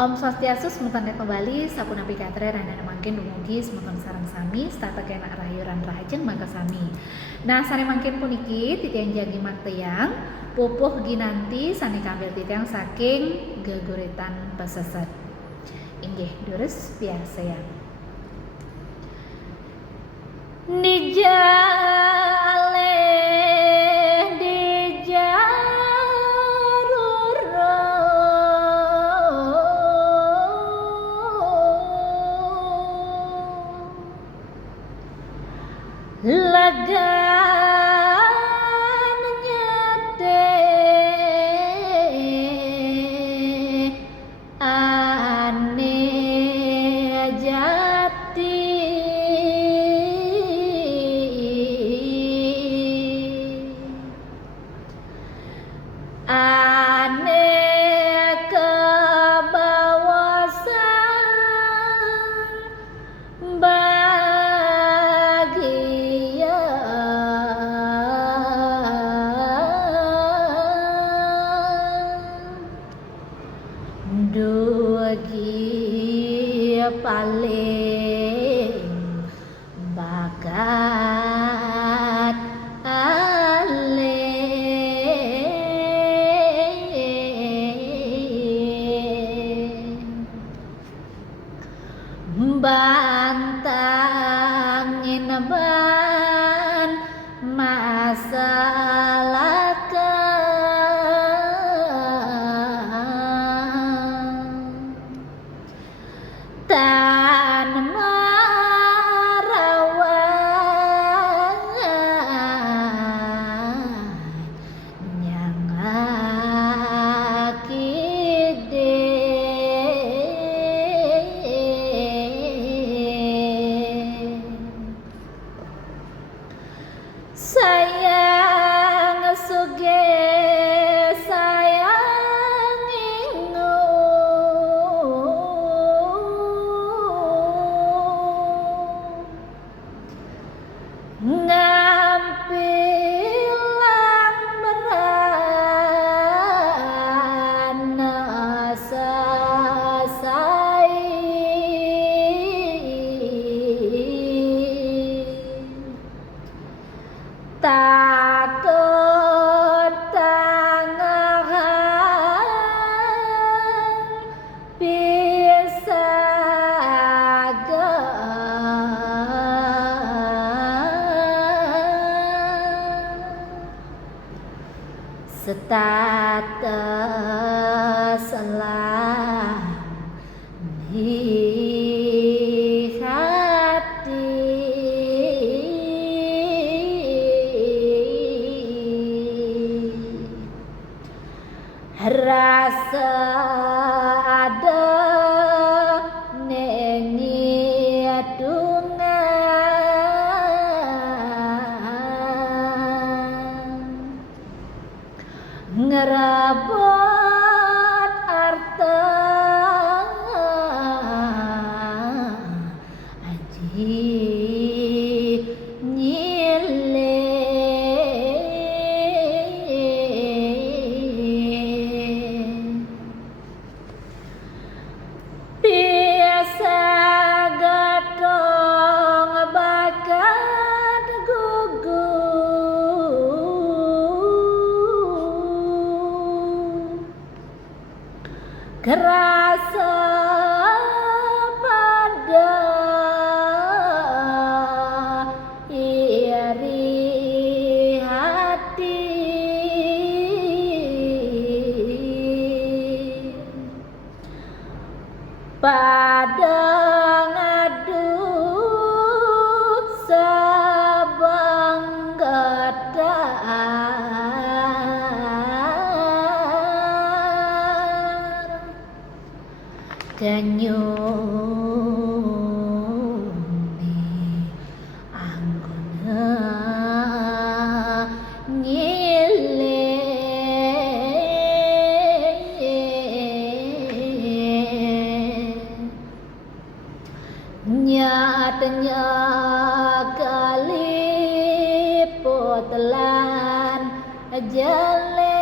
Om Swastiastu semutan kembali sapuna pikatre randana mangkin dumugi semutan sareng sami stata kena rayuran rahajeng mangka sami. Nah sane mangkin puniki titiang jagi makteyang pupuh ginanti sane kambil titiang saking geguritan peseset. Inggih durus biasa ya. Nijale lagan nyate ane jati ane kebawasan dugi paling bakat ale bantangin ban masalah tan marawan nyangakide sayang suge sayang ingu ngampilang merana sasai takut tangan bisa status selang di hati rasa ada nengi adungan ngerabot arta aji nyile biasa gadong bakat gugur kerasa pada iri hati pada ngaduk sabang gadar kenyuni anggona ngile nyatanya kali potlan jale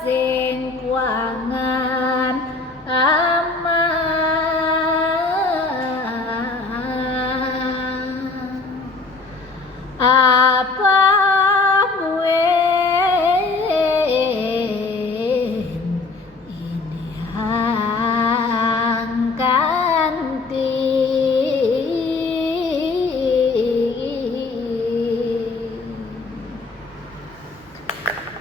sing kuangan aman apa muen ini angkanti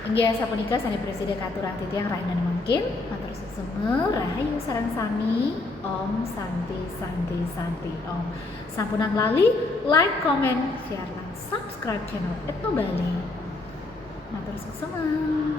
Inggih sapunika sane presiden katurang titiang rahayu mangkin matur susume rahayu sareng sami Om Santi Santi Santi Om. Sampunang lali like, comment, share lan subscribe channel Etno Bali. Matur susume.